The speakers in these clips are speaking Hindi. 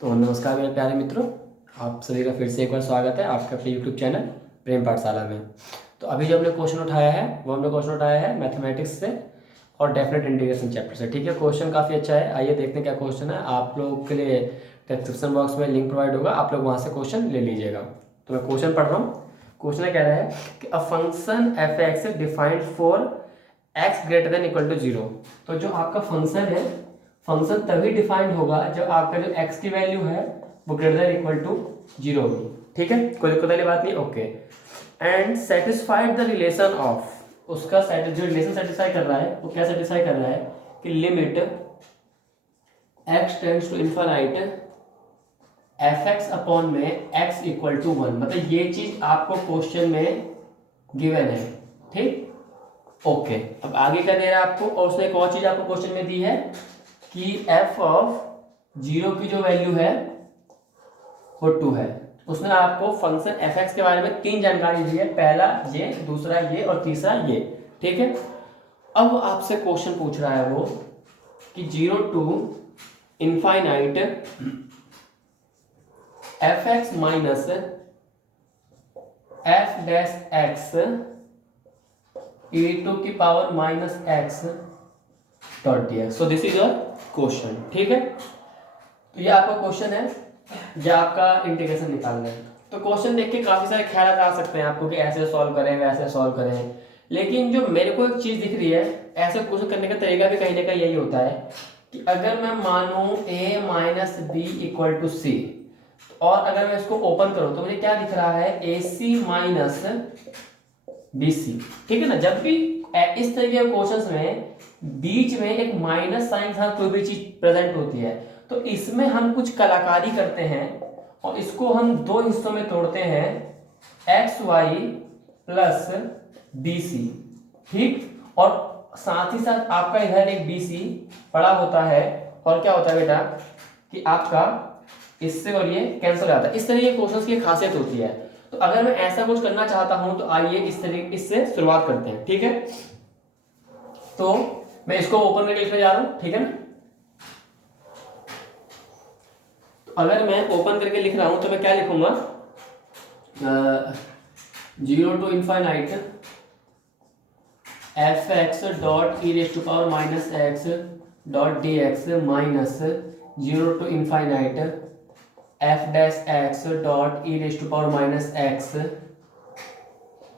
तो नमस्कार मेरे प्यारे मित्रों, आप सभी का फिर से एक बार स्वागत है आपके अपने यूट्यूब चैनल प्रेम पाठशाला में। तो अभी जो हमने क्वेश्चन उठाया है वो हमने क्वेश्चन उठाया है मैथमेटिक्स से और डेफिनेट इंटीग्रेशन चैप्टर से। ठीक है, क्वेश्चन काफ़ी अच्छा है। आइए देखते हैं क्या क्वेश्चन है। आप लोगों के लिए डिस्क्रिप्शन बॉक्स में लिंक प्रोवाइड होगा, आप लोग वहाँ से क्वेश्चन ले लीजिएगा। तो मैं क्वेश्चन पढ़ रहा हूँ। क्वेश्चन कह रहा है कि a function F X defined for X greater than equal to 0। तो जो आपका फंक्शन है, फंक्शन तभी डिफाइंड होगा जब आपका जो x की वैल्यू है वो ग्रेटर देन इक्वल टू 0 होगी। ठीक है, कोई दिक्कत वाली बात नहीं। Okay, and satisfied the relation of, उसका जो रिलेशन सेटिस्फाई कर रहा है वो क्या सेटिस्फाई कर रहा है कि limit x tends to infinite F X upon में x इक्वल टू 1। मतलब ये चीज आपको क्वेश्चन में गिवन है। ठीक, ओके। अब आगे क्या दे रहा है आपको, और उसने एक और चीज आपको क्वेश्चन में दी है कि f ऑफ 0 की जो वैल्यू है वो 2 है। उसने आपको फंक्शन एफ एक्स के बारे में 3 जानकारी दी है, पहला ये, दूसरा ये और तीसरा ये। ठीक है, अब आपसे क्वेश्चन पूछ रहा है वो कि 0 to infinite F X minus F dash X E to की power minus X dot D X. So this is your question. ठीक है, तो ये आपका क्वेश्चन है, या आपका इंटीग्रेशन निकालना है। तो क्वेश्चन देख के काफी सारे ख्याल आ सकते हैं आपको कि ऐसे सॉल्व करें वैसे सॉल्व करें, लेकिन जो मेरे को एक चीज दिख रही है, ऐसे क्वेश्चन करने का तरीका भी कहीं ना कहीं यही होता है कि अगर मैं मानूं a minus B equal to C, और अगर मैं इसको ओपन करूं तो मुझे क्या दिख रहा है, ए सी माइनस बी सी। ठीक है ना, जब भी इस तरीके के क्वेश्चंस में बीच में एक माइनस साइन के साथ कोई भी चीज प्रेजेंट होती है तो इसमें हम कुछ कलाकारी करते हैं और इसको हम दो हिस्सों में तोड़ते हैं, X Y plus B C. ठीक, और साथ ही साथ आपका इधर एक बी सी पड़ा होता है, और क्या होता है बेटा कि आपका इससे और ये कैंसिल हो जाता है। इस तरीके के क्वेश्चंस की खासियत होती है। तो अगर मैं ऐसा कुछ करना चाहता हूं तो आइए इस तरीके इससे शुरुआत करते हैं। ठीक है, तो मैं इसको ओपन करके लिखने जा रहा हूं। ठीक है ना, तो अगर मैं ओपन करके लिख रहा हूं तो मैं क्या लिखूंगा, 0 to infinite F X dot E raise to power minus X dot D X minus 0 to infinite F dash X dot E raise to power minus X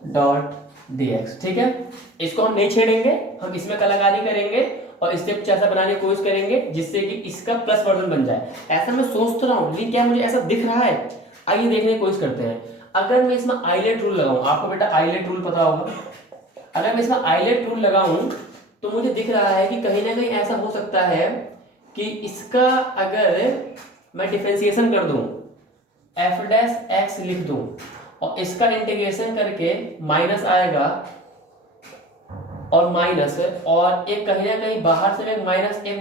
dot D X. ठीक है, इसको हम नहीं छेड़ेंगे, हम इसमें कलाकारी करेंगे और इससे कुछ ऐसा बनाने की कोशिश करेंगे जिससे कि इसका प्लस वर्जन बन जाए। ऐसा मैं सोच तो रहा हूँ, लेकिन क्या मुझे ऐसा दिख रहा है? आइए देखने की कोशिश करते हैं। अगर मैं इसमें आइलेट रूल लगाऊं, आपको बेटा आइलेट रूल पता होगा, अगर मैं इसमें आइलेट रूल लगाऊं तो मुझे दिख रहा है कि कहीं ना कहीं ऐसा हो सकता है कि इसका अगर मैं डिफरेंशिएशन कर दूं, एफ डैश एक्स लिख दूं और इसका इंटीग्रेशन करके माइनस आएगा और माइनस, और एक कहीं ना कहीं बाहर से एक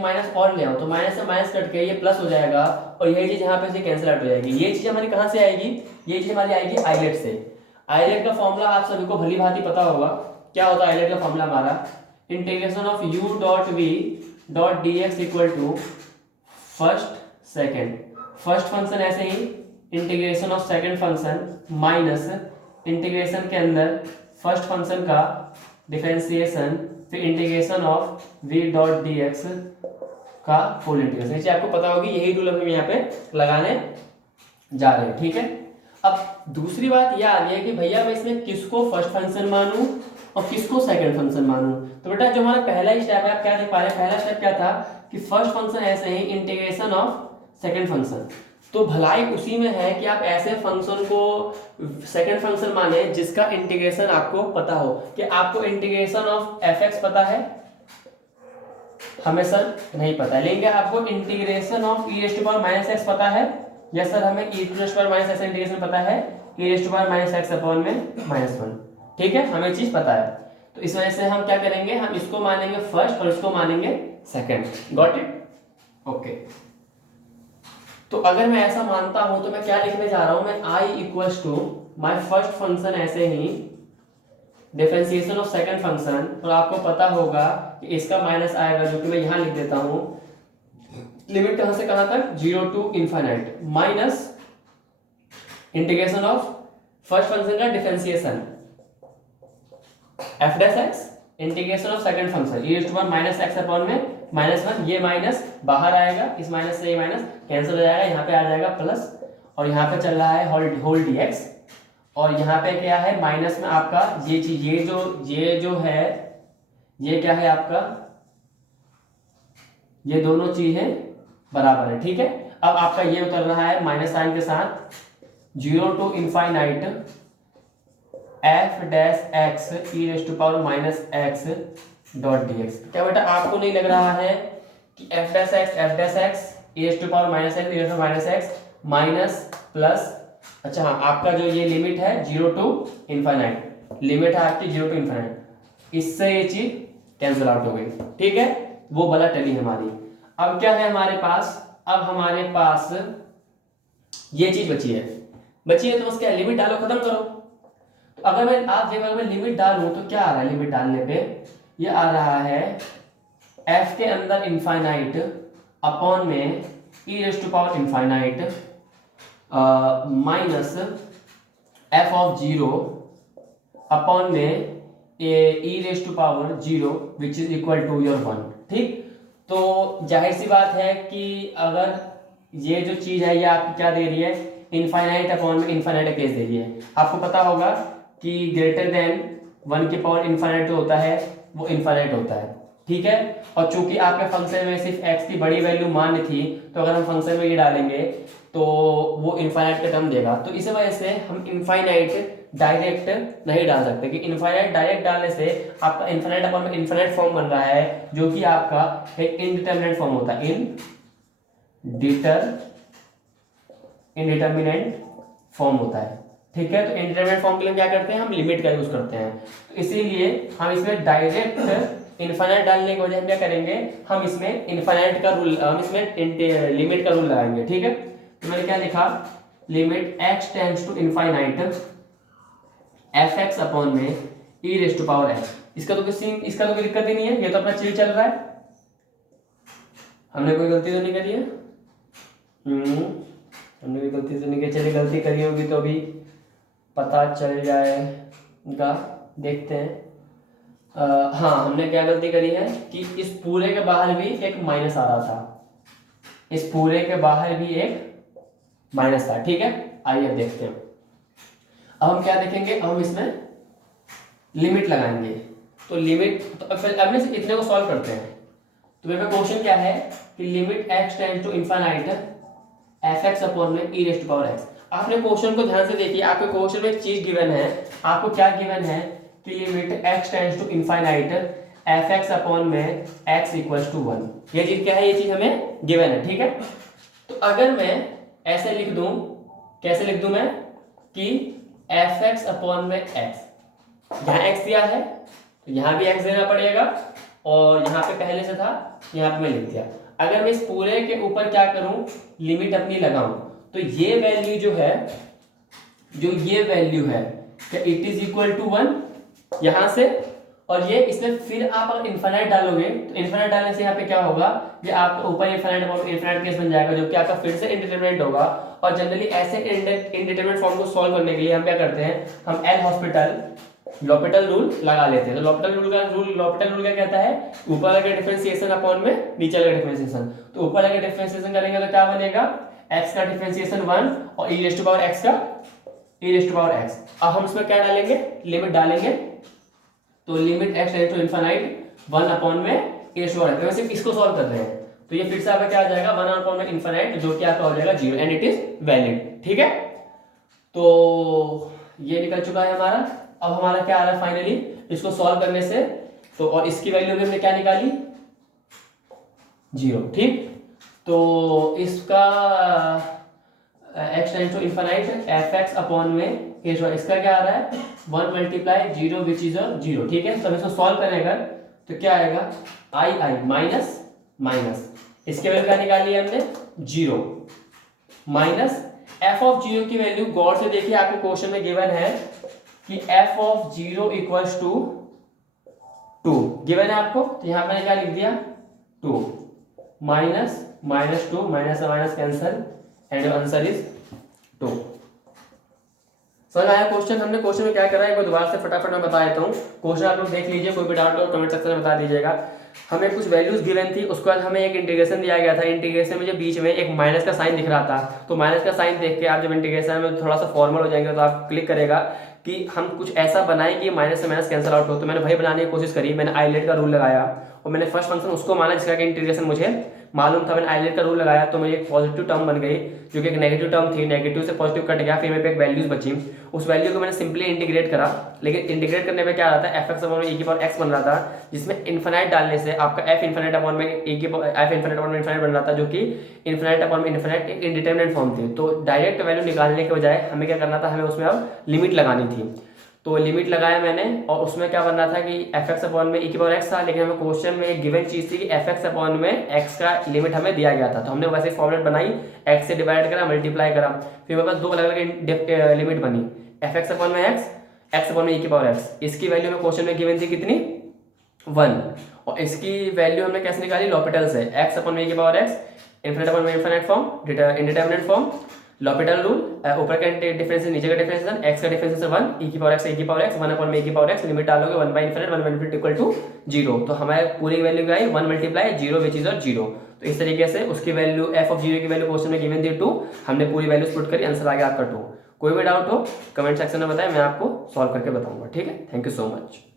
माइनस और ले आऊं तो माइनस से माइनस कट के ये प्लस हो जाएगा और यही चीज यहाँ पे से कैंसिल आउट हो जाएगी। ये चीज हमारी कहाँ से आएगी? ये चीज हमारी आएगी आइलेट से। आइलेट का फॉर्मूला आप सभी को भली भांति पता होगा। क्या होता है आइलेट का फॉर्मूला हमारा? Integration of u dot v dot D X equal to first function ऐसे ही integration of second function minus integration के अंदर फर्स्ट फंक्शन का डिफरेंशिएशन, फिर integration of v dot D X का फुल इंटीग्रेशन। इसे आपको पता होगी, यही रूल हम यहाँ पे लगाने जा रहे हैं। ठीक है, अब दूसरी बात यह आ रही है कि भैया मैं इसमें किसको फर्स्ट फंक्शन मानूं और किसको सेकंड फंक्शन मानूं। तो बेटा जो हमारा पहला ही स्टेप है, आप क्या देख पा रहे हैं, पहला स्टेप क्या था कि फर्स्ट फंक्शन ऐसे ही इंटीग्रेशन ऑफ सेकंड फंक्शन। तो भलाई उसी में है कि आप ऐसे फंक्शन को सेकंड फंक्शन माने जिसका इंटीग्रेशन आपको पता हो। कि आपको इंटीग्रेशन ऑफ एफ एक्स पता है? हमें सर नहीं पता है, लेकिन आपको integration of E raise to power minus X पता है? यस सर, हमें E to raise to power minus X integration पता है, E raise to power minus X upon में माइनस 1। ठीक है, हमें चीज पता है। तो इस वजह से हम क्या करेंगे, हम इसको मानेंगे फर्स्ट और इसको मानेंगे सेकंड। Got it? ओके, तो अगर मैं ऐसा मानता हूं तो मैं क्या लिखने जा रहा हूं, मैं i equals to my first function ऐसे ही डिफरेंशिएशन ऑफ सेकंड फंक्शन, और आपको पता होगा कि इसका माइनस आएगा जो कि मैं यहां लिख देता हूं लिमिट कहां से कहां तक, 0 to infinite, minus integration of first function का differentiation F dash X, integration of second function e to 1 minus X upon में -1, ये माइनस बाहर आएगा, इस माइनस से ये माइनस कैंसिल हो जाएगा, यहाँ पे आ जाएगा प्लस, और यहाँ पे चल रहा है होल dx, और यहाँ पे क्या है माइनस में आपका ये चीज, ये जो है ये क्या है आपका, ये दोनों चीजें बराबर है, ठीक है। अब आपका ये उतर रहा है माइनस साइन के साथ, 0 to infinite F dash X E raise to power minus X dot D X. क्या बेटा आपको नहीं लग रहा है कि F dash X E raise to power minus X E raise to minus X minus plus, अच्छा हाँ, आपका जो ये लिमिट है 0 टू इनफाइनाइट, लिमिट है आपकी 0 टू इनफाइनाइट, इससे ये चीज कैंसिल आउट हो गई, ठीक है, वो बला टली हमारी। अब क्या है हमारे पास, अब हमारे पास ये चीज बची है तो बस क्या लिमिट डालो, खत्म करो। तो अगर मैं आप देखो, अगर मैं लिमिट डालूं तो क्या आ रहा है, लिमिट डालने पे ये आ रहा है f के अंदर इनफाइनाइट अपॉन में e raise to power infinite minus f of 0 upon में e raise to power 0 which is equal to your 1, ठीक। तो जाहिर सी बात है कि अगर ये जो चीज है ये आपको क्या दे रही है, इनफाइनाइट अपॉन में इनफाइनाइट केस दे रही है। आपको पता होगा कि ग्रेटर देन 1 की पावर इनफाइनाइट जो होता है वो इनफाइनाइट होता है, ठीक है। और चूंकि आपके फंक्शन में सिर्फ x की बड़ी वैल्यू मान्य थी, तो अगर हम फंक्शन में ये डालेंगे तो वो इनफाइनाइट का टर्म देगा, तो इस वजह से हम इनफाइनाइट डायरेक्ट नहीं डाल सकते, कि इनफाइनाइट डायरेक्ट डालने से आपका इनफाइनाइट अपॉन में इनफाइनाइट फॉर्म बन रहा है, जो कि आपका एक इनडिटरमिनेट फॉर्म होता है, इनडिटरमिनेट फॉर्म होता है, ठीक है। तो इनडिटरमिनेट फॉर्म के लिए क्या करते हैं, हम लिमिट का यूज करते हैं। तो इसीलिए हम इसमें डायरेक्ट इनफाइनाइट डालने की वजह हम क्या करेंगे, हम इसमें इनफाइनाइट का रूल, हम इसमें लिमिट का रूल लगाएंगे, ठीक है। तो मैंने क्या लिखा, limit x tends to infinite F X upon में E raise to power X. इसका तो कोई दिक्कत ही नहीं है, ये तो अपना चिल चल रहा है, हमने कोई गलती तो नहीं करी है, हमने कोई गलती तो नहीं की, चलिए गलती करी होगी तो अभी पता चल जाएगा, देखते हैं। हाँ, हमने क्या गलती करी है कि इस पूरे के बाहर भी एक माइनस आ रहा था, इस पूरे के बाहर भी एक माइनस था, ठीक है। आइए अब देखते हैं, अब हम क्या देखेंगे, अब हम इसमें लिमिट लगाएंगे। तो लिमिट, तो अब से इतने को सॉल्व करते हैं। तो मेरा क्वेश्चन क्या है कि limit x tends to infinite F X upon में E raise to power X. आपने क्वेश्चन को ध्यान से देखिए, आपके क्वेश्चन में एक चीज गिवन है, आपको क्या गिवन है कि limit x tends to infinite F X upon में x इक्वल्स टू 1, ये चीज क्या है, ये चीज हमें गिवन है, ठीक है। तो अगर मैं ऐसे लिख दूं, कैसे लिख दूं मैं, कि एफ एक्स अपॉन में x, यहाँ x दिया है तो यहाँ भी x देना पड़ेगा, और यहाँ पे पहले से था, यहाँ पे मैं लिख दिया। अगर मैं इस पूरे के ऊपर क्या करूं, लिमिट अपनी लगाऊं, तो ये वैल्यू जो है, जो ये वैल्यू है, क्या इट इज इक्वल टू 1 यहां से, और ये इसमें फिर आप अगर इनफाइनाइट डालोगे तो इनफाइनाइट डालने से यहाँ पे क्या होगा, ये आपका ऊपर इनफाइनाइट केस बन जाएगा, जो कि आपका फिर से इंडिटरमिनेट होगा। और जनरली ऐसे इंडिटरमिनेट फॉर्म को सॉल्व करने के लिए हम क्या करते हैं, हम l'Hopital रूल लगा लेते हैं। तो l'Hopital रूल क्या कहता है, ऊपर लगे डिफरेंशिएशन अपॉन में नीचे लगे डिफरेंशिएशन। तो ऊपर लगे डिफरेंशिएशन करेंगे तो क्या बनेगा, x का डिफरेंशिएशन 1 और e raise to power x का e raise to power x। अब हम इसमें क्या डालेंगे, लिमिट डालेंगे, तो limit x tends to infinite 1 upon में e raise to power x। वैसे इसको सॉल्व कर रहे हैं, तो ये फिर से आपका क्या आ जाएगा, 1 अपॉन में इनफाइनाइट, जो कि आपका हो जाएगा 0 एंड इट इज वैलिड, ठीक है। तो ये निकल चुका है हमारा। अब हमारा क्या आ रहा है फाइनली, इसको सॉल्व करने से, तो और इसकी वैल्यू भी हमने क्या निकाली, 0, ठीक। तो इसका x tends to infinite F X upon में इसका क्या आ रहा है, 1 मल्टीप्लाई 0 विच इज 0, ठीक है। तो इसको सॉल्व करेंगे तो क्या आएगा, i माइनस माइनस, इसके वैल्यू क्या निकाली है हमने, 0 माइनस f ऑफ 0 की वैल्यू गौर से देखिए, आपको क्वेश्चन में गिवन है कि f of 0 equals to 2 given है आपको, तो यहां मैंने क्या लिख दिया 2 minus -2 minus minus cancel and answer is 2। समझ आया क्वेश्चन? हमने क्वेश्चन में क्या करा है, एक बार दोबारा से फटाफट मैं बता देता हूँ। क्वेश्चन आप लोग देख लीजिए, कोई भी डाउट हो कमेंट सेक्शन में बता दीजिएगा। हमें कुछ वैल्यूज गिवन थी, उसके बाद हमें एक इंटीग्रेशन दिया गया था। इंटीग्रेशन में जो बीच में एक माइनस का साइन दिख रहा था, तो माइनस का साइन देख के आप जब इंटीग्रेशन में थोड़ा सा फॉर्मल हो जाएंगे तो आप क्लिक करेगा कि हम कुछ ऐसा बनाए कि माइनस से माइनस कैंसिल आउट हो। तो मैंने वही बनाने की कोशिश करी, मैंने आइलेट का रूल लगाया और मैंने फर्स्ट फंक्शन उसको माना जिसका कि इंटीग्रेशन मुझे मालूम था। मैंने आइलेट का रूल लगाया तो मेरी एक पॉजिटिव टर्म बन गई जो कि एक नेगेटिव टर्म थी, नेगेटिव से पॉजिटिव कट गया, फिर मेरे पे एक वैल्यूज बची। उस वैल्यू को मैंने सिंपली इंटीग्रेट करा, लेकिन इंटीग्रेट करने पे क्या आ रहा था, एफ एक्स अपॉन में e की पावर x बन रहा था, जिसमें इन्फिनाइट डालने से आपका f इन्फिनाइट अपॉन में e की f इन्फिनाइट अपॉन में इन्फिनाइट बन रहा था, जो कि इन्फिनाइट अपॉन में इन्फिनाइट एक इंडिटरमिनेट फॉर्म थी। तो डायरेक्ट वैल्यू निकालने के बजाय हमें क्या करना था, हमें उसमें अब लिमिट लगानी थी। तो लिमिट लगाया मैंने और उसमें क्या बन रहा था कि एफ एक्स अपॉन में e की पावर x था, लेकिन हमें क्वेश्चन में एक गिवन चीज थी कि एफ एक्स अपॉन में x का लिमिट हमें दिया गया था। तो हमने वैसे फॉर्मूलेट बनाई, x से डिवाइड करा, मल्टीप्लाई करा, फिर मेरे पास दो अलग अलग लिमिट बनी, एफ एक्स अपॉन में x अपॉन में e की पावर x। इसकी वैल्यू हमें क्वेश्चन में गिवन थी कितनी, 1, और इसकी वैल्यू हमने कैसे निकाली, लॉपिटल से, x अपॉन में e की पावर x, इन्फिनिट अपॉन में infinite form, indeterminate form, L'Hopital rule, ऊपर का डिफरेंस नीचे का डिफरेंशिएशन, x का डिफरेंशिएशन 1, e की पावर x e की पावर x, 1 अपॉन में e की पावर x, लिमिट डालोगे 1 by infinite 1 by infinite equal to 0। तो हमारे पूरी वैल्यू क्या आई, 1 मल्टीप्लाई 0 विच इज और 0। तो इस तरीके से उसकी वैल्यू f ऑफ 0 की वैल्यू क्वेश्चन में गिवन थी 2, हमने पूरी वैल्यूज पुट करी, आंसर आ गया आपका 2। कोई भी डाउट हो कमेंट सेक्शन में बताएं, मैं आपको सॉल्व करके बताऊंगा। ठीक है, थैंक यू सो मच।